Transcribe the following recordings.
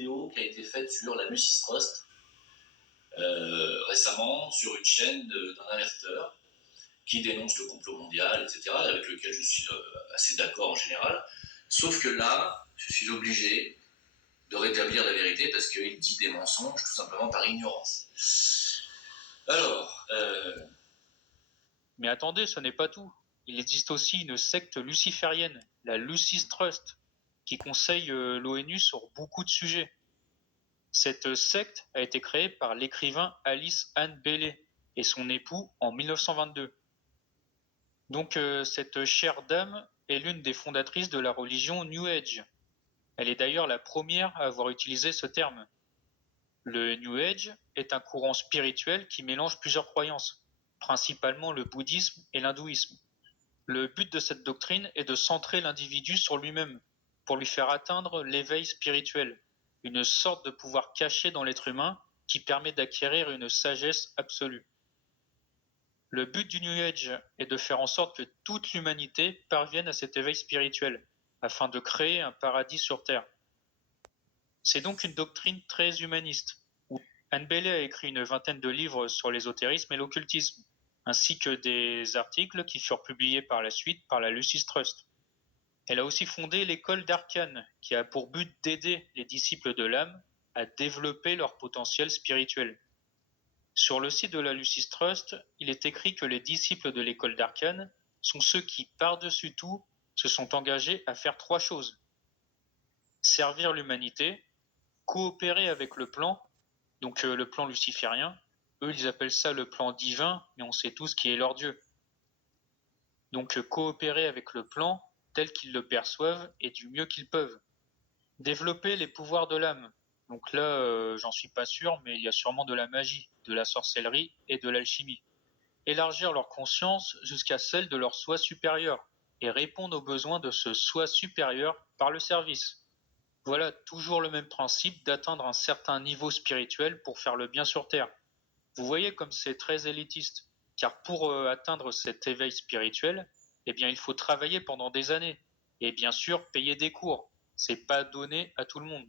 vidéo qui a été faite sur la Lucis Trust récemment sur une chaîne d'un alerteur qui dénonce le complot mondial, etc., avec lequel je suis assez d'accord en général. Sauf que là, je suis obligé de rétablir la vérité parce qu'il dit des mensonges tout simplement par ignorance. Alors... Mais attendez, ce n'est pas tout. Il existe aussi une secte luciférienne, la Lucis Trust, qui conseille l'ONU sur beaucoup de sujets. Cette secte a été créée par l'écrivain Alice Ann Bailey et son époux en 1922. Donc cette chère dame est l'une des fondatrices de la religion New Age. Elle est d'ailleurs la première à avoir utilisé ce terme. Le New Age est un courant spirituel qui mélange plusieurs croyances, principalement le bouddhisme et l'hindouisme. Le but de cette doctrine est de centrer l'individu sur lui-même, pour lui faire atteindre l'éveil spirituel, une sorte de pouvoir caché dans l'être humain qui permet d'acquérir une sagesse absolue. Le but du New Age est de faire en sorte que toute l'humanité parvienne à cet éveil spirituel, afin de créer un paradis sur Terre. C'est donc une doctrine très humaniste, où Ann Bailey a écrit une vingtaine de livres sur l'ésotérisme et l'occultisme, ainsi que des articles qui furent publiés par la suite par la Lucis Trust. Elle a aussi fondé l'école d'Arcane, qui a pour but d'aider les disciples de l'âme à développer leur potentiel spirituel. Sur le site de la Lucis Trust, il est écrit que les disciples de l'école d'Arcane sont ceux qui, par-dessus tout, se sont engagés à faire 3 choses. Servir l'humanité, coopérer avec le plan, donc le plan luciférien. Eux, ils appellent ça le plan divin, mais on sait tous qui est leur Dieu. Donc coopérer avec le plan tel qu'ils le perçoivent et du mieux qu'ils peuvent. Développer les pouvoirs de l'âme. Donc là, j'en suis pas sûr, mais il y a sûrement de la magie, de la sorcellerie et de l'alchimie. Élargir leur conscience jusqu'à celle de leur soi supérieur et répondre aux besoins de ce soi supérieur par le service. Voilà toujours le même principe d'atteindre un certain niveau spirituel pour faire le bien sur Terre. Vous voyez comme c'est très élitiste, car pour atteindre cet éveil spirituel, eh bien il faut travailler pendant des années, et bien sûr payer des cours. C'est pas donné à tout le monde.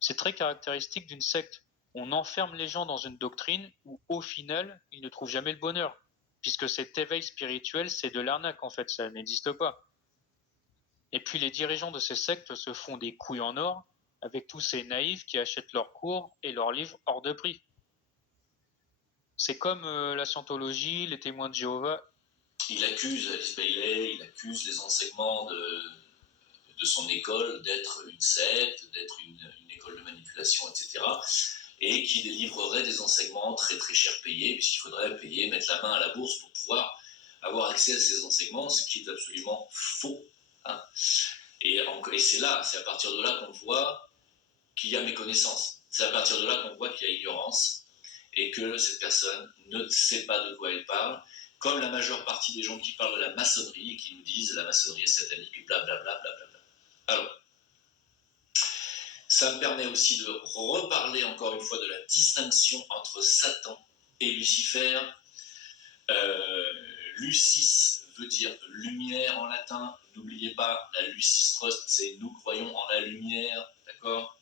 C'est très caractéristique d'une secte. On enferme les gens dans une doctrine où au final, ils ne trouvent jamais le bonheur, puisque cet éveil spirituel, c'est de l'arnaque en fait, ça n'existe pas. Et puis les dirigeants de ces sectes se font des couilles en or avec tous ces naïfs qui achètent leurs cours et leurs livres hors de prix. C'est comme la scientologie, les témoins de Jéhovah. Il accuse Alice Bailey, il accuse les enseignements de son école d'être une secte, d'être une école de manipulation, etc. Et qui délivrerait des enseignements très très cher payés, puisqu'il faudrait payer, mettre la main à la bourse pour pouvoir avoir accès à ces enseignements, ce qui est absolument faux. Hein. Et c'est là, c'est à partir de là qu'on voit qu'il y a méconnaissance. C'est à partir de là qu'on voit qu'il y a ignorance et que cette personne ne sait pas de quoi elle parle, comme la majeure partie des gens qui parlent de la maçonnerie et qui nous disent la maçonnerie est satanique et blablabla. Blablabla. Alors, ça me permet aussi de reparler encore une fois de la distinction entre Satan et Lucifer. Lucis veut dire lumière en latin. N'oubliez pas, la Lucis Trust, c'est nous croyons en la lumière, d'accord.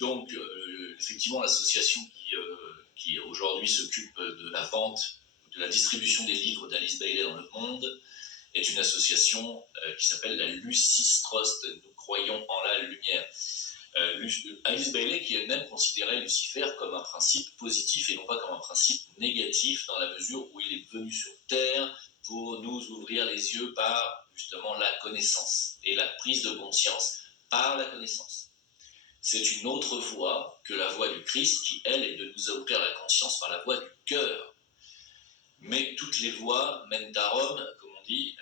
Donc, effectivement, l'association qui aujourd'hui s'occupe de la vente, de la distribution des livres d'Alice Bailey dans le monde, est une association qui s'appelle la Lucis Trust. Nous croyons en la lumière. Alice Bailey qui elle-même considérait Lucifer comme un principe positif et non pas comme un principe négatif, dans la mesure où il est venu sur Terre pour nous ouvrir les yeux par justement la connaissance et la prise de conscience par la connaissance. C'est une autre voie que la voie du Christ qui, elle, est de nous ouvrir la conscience par la voie du cœur. Mais toutes les voies mènent à Rome, comme on dit,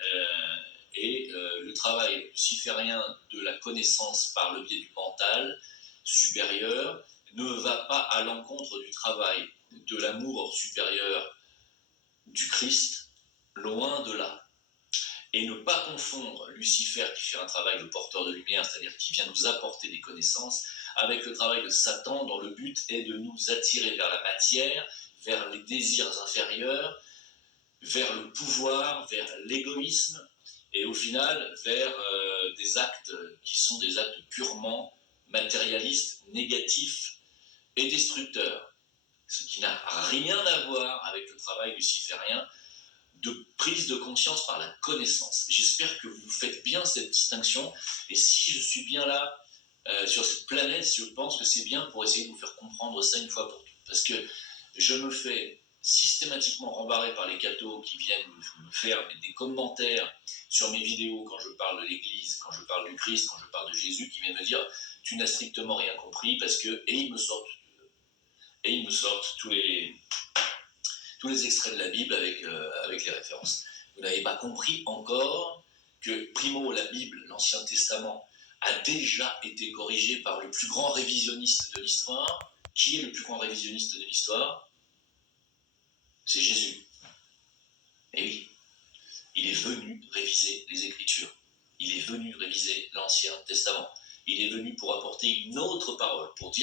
et le travail luciférien de la connaissance par le biais du mental supérieur ne va pas à l'encontre du travail de l'amour supérieur du Christ, loin de là. Et ne pas confondre Lucifer qui fait un travail de porteur de lumière, c'est-à-dire qui vient nous apporter des connaissances, avec le travail de Satan dont le but est de nous attirer vers la matière, vers les désirs inférieurs, vers le pouvoir, vers l'égoïsme, et au final vers des actes qui sont des actes purement matérialiste, négatif et destructeur. Ce qui n'a rien à voir avec le travail luciférien de prise de conscience par la connaissance. J'espère que vous faites bien cette distinction, et si je suis bien là sur cette planète, je pense que c'est bien pour essayer de vous faire comprendre ça une fois pour toutes. Parce que je me fais systématiquement rembarrer par les cathos qui viennent me faire des commentaires sur mes vidéos quand je parle de l'Église, quand je parle du Christ, quand je parle de Jésus, qui viennent me dire « tu n'as strictement rien compris » parce que... Et ils me sortent tous les extraits de la Bible avec les références. Vous n'avez pas compris encore que, primo, la Bible, l'Ancien Testament, a déjà été corrigé par le plus grand révisionniste de l'histoire. Qui est le plus grand révisionniste de l'histoire? C'est Jésus. Et oui, il est venu réviser les Écritures. Il est venu réviser l'Ancien Testament. Il est venu pour apporter une autre parole, pour dire